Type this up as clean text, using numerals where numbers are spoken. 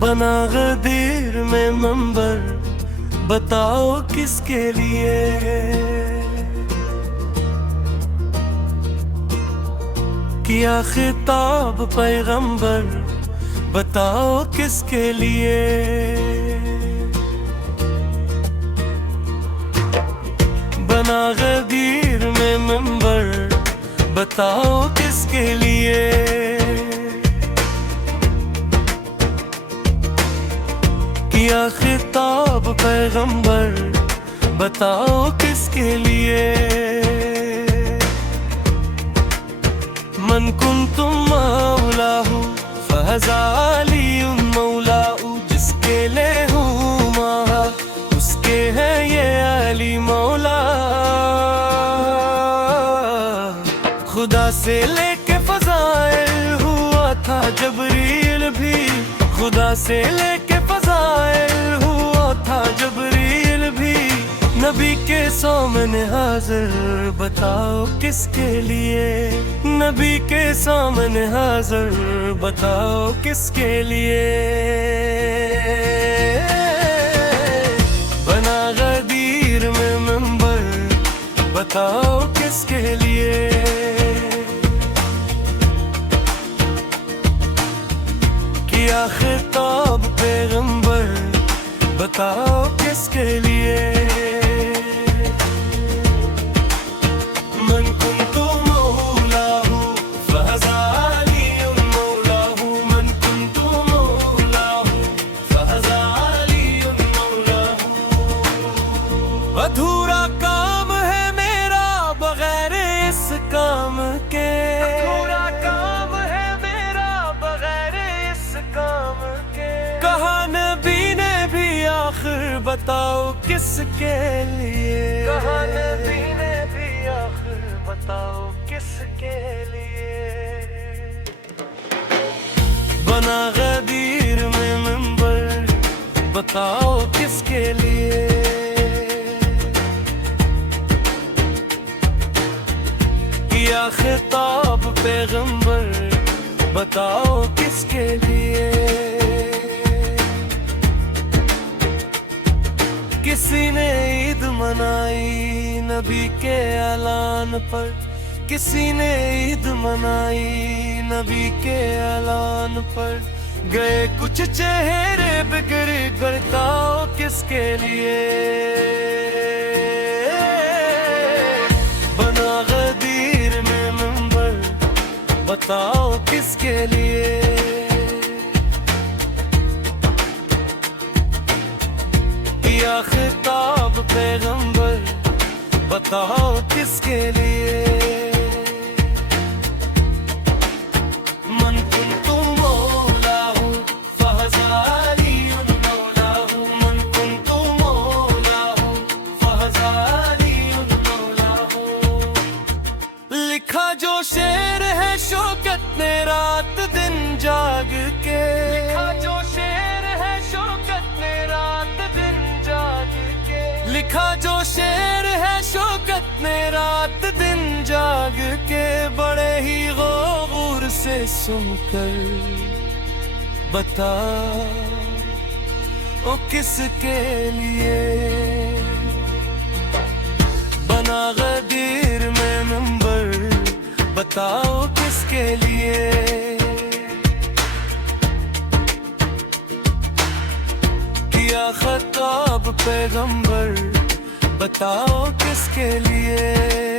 بنا غدیر میں منبر بتاؤ کس کے لیے، کیا خطاب پیغمبر بتاؤ کس کے لیے، بنا غدیر میں منبر بتاؤ کس کے لیے، کیا خطاب پیغمبر بتاؤ کس کے لیے، من کنتم مولاه فہذا علی مولاه، جس کے لے ہوں ماں اس کے ہے یہ علی مولا، خدا سے لے کے فضائل ہوا تھا جبریل بھی، خدا سے لے کے فضائل ہوا تھا جبریل بھی، نبی کے سامنے حاضر بتاؤ کس کے لیے، نبی کے سامنے حاضر بتاؤ کس کے لیے، بنا غدیر میں منبر بتاؤ کس کے لیے، کیا خطاب پیغمبر بتاؤ کس کے لیے، من کنت مولاه فہذا علی مولاه، من کنت مولاه فہذا علی مولاه، ادھورا کام ہے میرا بغیر اس کام کے، ادھورا کام ہے میرا بغیر اس کام کے، کہا نبی نے بھی آخر بتاؤ کس کے لیے، کہا نبی نے بھی آخر بتاؤ کس کے لیے، بنا غدیر میں منبر بتاؤ کس کے لیے، کیا خطاب پیغمبر بتاؤ کس کے لیے، کسی نے عید منائی نبی کے اعلان پر، کسی نے عید منائی نبی کے اعلان پر، گئے کچھ چہرے بگڑ بتاؤ کس کے لیے، بنا غدیر میں منبر بتاؤ کس کے لیے، کیا خطاب پیغمبر بتاؤ کس کے لیے، من کنت مولاه فہذا علی مولاه، من کنت مولاه فہذا علی مولاه، لکھا جو شعر ہے شوکت نے رات دن جاگ کے، لکھا جو شعر ہے شوکت نے رات دن جاگ کے، لکھا جو شعر ہے شوکت نے رات دن جاگ کے، بڑے ہی غور سے سن کر بتا او کس کے لیے، بنا غدیر میں منبر بتاؤ کس کے لیے، کیا خطاب پیغمبر بتاؤ کس کے لیے،